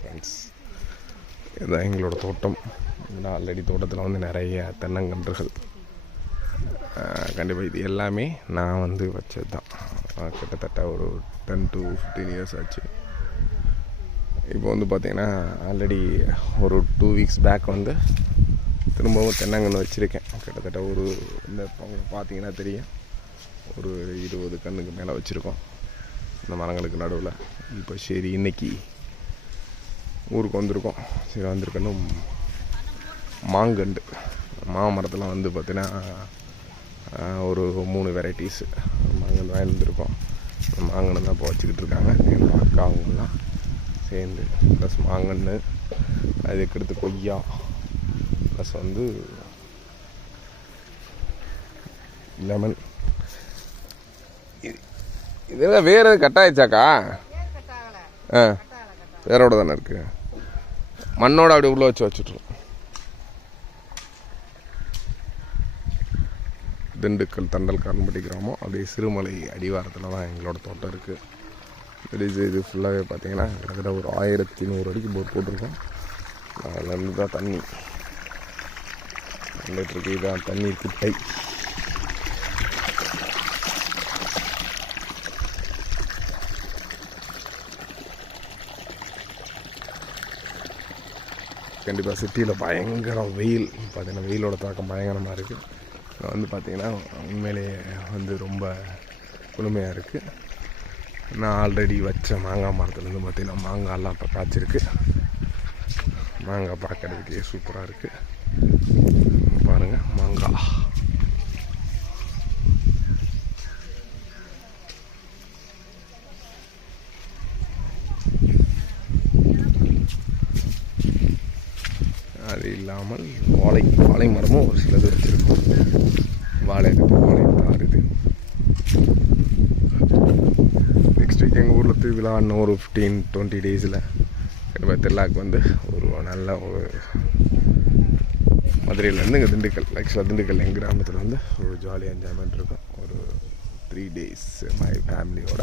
Friends இதுதான் எங்களோட தோட்டம். ஆல்ரெடி தோட்டத்தில் வந்து நிறைய தென்னங்கன்றுகள். கண்டிப்பாக இது எல்லாமே நான் வந்து வச்சது தான் கிட்டத்தட்ட ஒரு டென் டு ஃபிஃப்டீன் இயர்ஸ் ஆச்சு. இப்போ வந்து பார்த்திங்கன்னா ஆல்ரெடி ஒரு டூ வீக்ஸ் பேக் வந்து திரும்பவும் தென்னங்கன்று வச்சுருக்கேன். கிட்டத்தட்ட ஒரு இந்த பார்த்தீங்கன்னா தெரியும். ஒரு இருபது கண்ணுக்கு மேலே வச்சுருக்கோம். இந்த மரங்களுக்கு நடுவில். இப்போ சரி இன்னைக்கு ஊருக்கு வந்திருக்கோம். சரி வந்திருக்கன்னு மாங்கண்டு மாமரத்தில் வந்து பார்த்தீங்கன்னா ஒரு மூணு வெரைட்டிஸ் மாங்கன்று வாங்கி வந்திருக்கோம் மாங்கன்று தான் இப்போ வச்சுக்கிட்டு இருக்காங்க. என்னோட அக்கா அவங்கெல்லாம் சேர்ந்து ப்ளஸ் மாங்கன்று அதுக்கடுத்து கொய்யா ப்ளஸ் வந்து லெமன் இதெல்லாம் வேறு எதுவும் கட் ஆயிடுச்சாக்கா? ஆ வேரோட தானே இருக்கு? மண்ணோட அப்படியே உள்ள வச்சு வச்சுட்ருவோம் திண்டுக்கல் தண்டல் காரன்பட்டி கிராமம். அப்படியே சிறுமலை அடிவாரத்தில் தான் எங்களோட தோட்டம் இருக்குது இது இது ஃபுல்லாகவே பார்த்தீங்கன்னா கிட்டத்தட்ட ஒரு ஆயிரத்தி நூறு அடிக்கு போர் போட்டிருக்கோம். அதுலேருந்து தான் தண்ணி. வந்துட்டுருக்கு இதுதான் தண்ணீர் குட்டை. கண்டிப்பாக சிட்டியில் பயங்கரம் வெயில். பார்த்தீங்கன்னா வெயிலோட தாக்கம் பயங்கரமாக இருக்குது இங்கே வந்து பார்த்திங்கன்னா உண்மையிலேயே வந்து ரொம்ப குளுமையாக இருக்குது நான் ஆல்ரெடி வச்ச மாங்காய் மரத்துலேருந்து பார்த்திங்கன்னா மாங்காய்லாம் இப்போ காய்ச்சிருக்கு. மாங்காய் பார்க்குறதுக்கே சூப்பராக இருக்குது பாருங்கள் மாங்காய். அது இல்லாமல் வாழை வாழை மரமும் ஒரு சிலது வச்சுருக்கோம். வாழை இருக்குது வாழை தாருது நெக்ஸ்ட் வீக் எங்கள் ஊரில் திருவிழா இன்னும் ஒரு ஃபிஃப்டீன் டுவெண்ட்டி டேஸில் கண்டிப்பாக திருவிழாக்கு வந்து ஒரு நல்ல ஒரு மதுரையிலேருந்து இங்கே திண்டுக்கல் ஆக்சுவலாக திண்டுக்கல் எங்கள் கிராமத்தில் வந்து ஒரு ஜாலியாக என்ஜாய்மெண்ட் இருக்கும். ஒரு த்ரீ டேஸ் மை ஃபேமிலியோட